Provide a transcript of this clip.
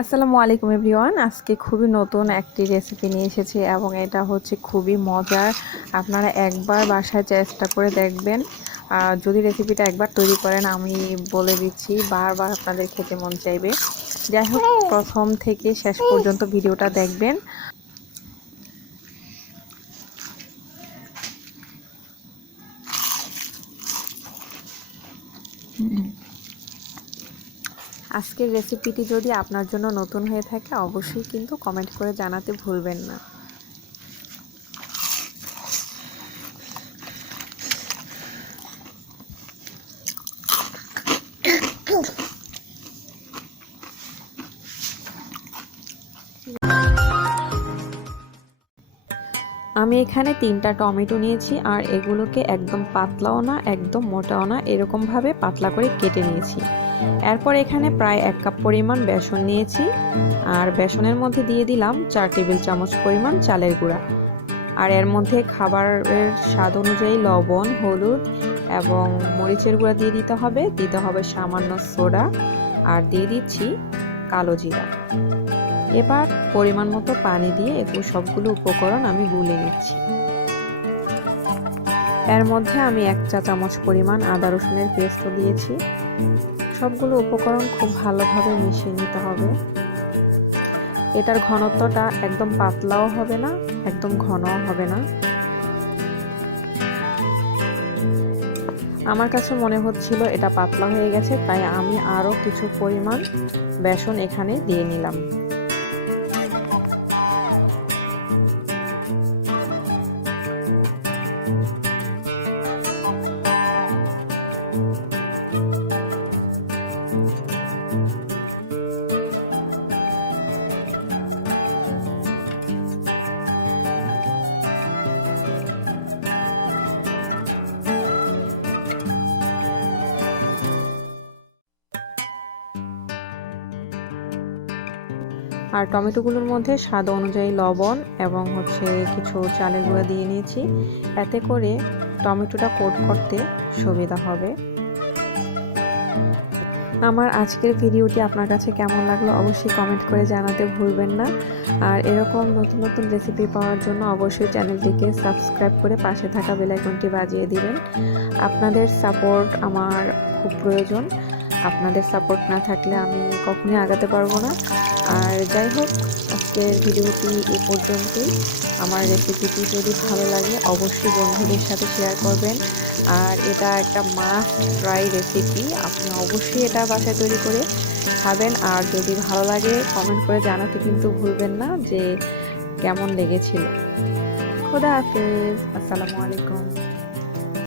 আসসালামু আলাইকুম এভরিওয়ান। আজকে খুবই নতুন একটি রেসিপি নিয়ে এসেছি এবং এটা হচ্ছে খুবই মজার। আপনারা একবার বাসায় চেষ্টা করে দেখবেন। যদি রেসিপিটা একবার তৈরি করেন, আমি বলে দিচ্ছি বারবার আপনাদের খেতে মন চাইবে। যাই হোক, প্রথম থেকে শেষ পর্যন্ত ভিডিওটা দেখবেন। আজকের রেসিপিটি যদি আপনার জন্য নতুন হয়ে থাকে, অবশ্যই কিন্তু কমেন্ট করে জানাতে ভুলবেন না। আমি এখানে 3টা টমেটো নিয়েছি আর এগুলোকে একদম পাতলাও না একদম মোটাও না, এরকমভাবে পাতলা করে কেটে নিয়েছি। এরপর এখানে প্রায় 1 কাপ পরিমাণ বেসন নিয়েছি আর বেসনের মধ্যে দিয়ে দিলাম 4 টেবিল চামচ পরিমাণ চালের গুঁড়া। আর এর মধ্যে খাবারের স্বাদ অনুযায়ী লবণ, হলুদ এবং মরিচের গুঁড়া দিয়ে দিতে হবে সামান্য সোডা আর দিয়ে দিচ্ছি কালো জিরা। এবার পরিমাণ মতো পানি দিয়ে একটু সবগুলো উপকরণ আমি গুলে নিচ্ছি। এর মধ্যে আমি 1 চা চামচ পরিমাণ আদা রসুনের পেস্ট দিয়েছি। সবগুলো উপকরণ খুব ভালোভাবে মিশিয়ে নিতে হবে। এটার ঘনত্বটা একদম পাতলাও হবে না, একদম ঘনও হবে না। আমার কাছে মনে হচ্ছিল এটা পাতলা হয়ে গেছে, তাই আমি আরও কিছু পরিমাণ বেসন এখানে দিয়ে নিলাম। আর টমেটোগুলোর মধ্যে স্বাদ অনুযায়ী লবণ এবং কিছু চালের গুঁড়া দিয়ে নিয়েছি। এতে করে টমেটোটা কোট করতে সুবিধা হবে। আমার আজকের ভিডিওটি আপনার কাছে কেমন লাগলো অবশ্যই কমেন্ট করে জানাতে ভুলবেন না। আর এরকম নতুন নতুন রেসিপি পাওয়ার জন্য অবশ্যই চ্যানেলটিকে সাবস্ক্রাইব করে পাশে থাকা বেল আইকনটি বাজিয়ে দিবেন। আপনাদের সাপোর্ট আমার খুব প্রয়োজন। আপনাদের সাপোর্ট না থাকলে আমি কখনোই আগাতে পারবো না। আর যাই হোক, আজকের ভিডিওটি এই পর্যন্তই। আমার রেসিপিটি যদি ভালো লাগে অবশ্যই বন্ধুদের সাথে শেয়ার করবেন। আর এটা একটা মাস্ট ট্রাই রেসিপি, আপনি অবশ্যই এটা বাসায় তৈরি করে খাবেন। আর যদি ভালো লাগে কমেন্ট করে জানাতে কিন্তু ভুলবেন না যে কেমন লেগেছিল। খোদা হাফেজ, আসসালামু আলাইকুম।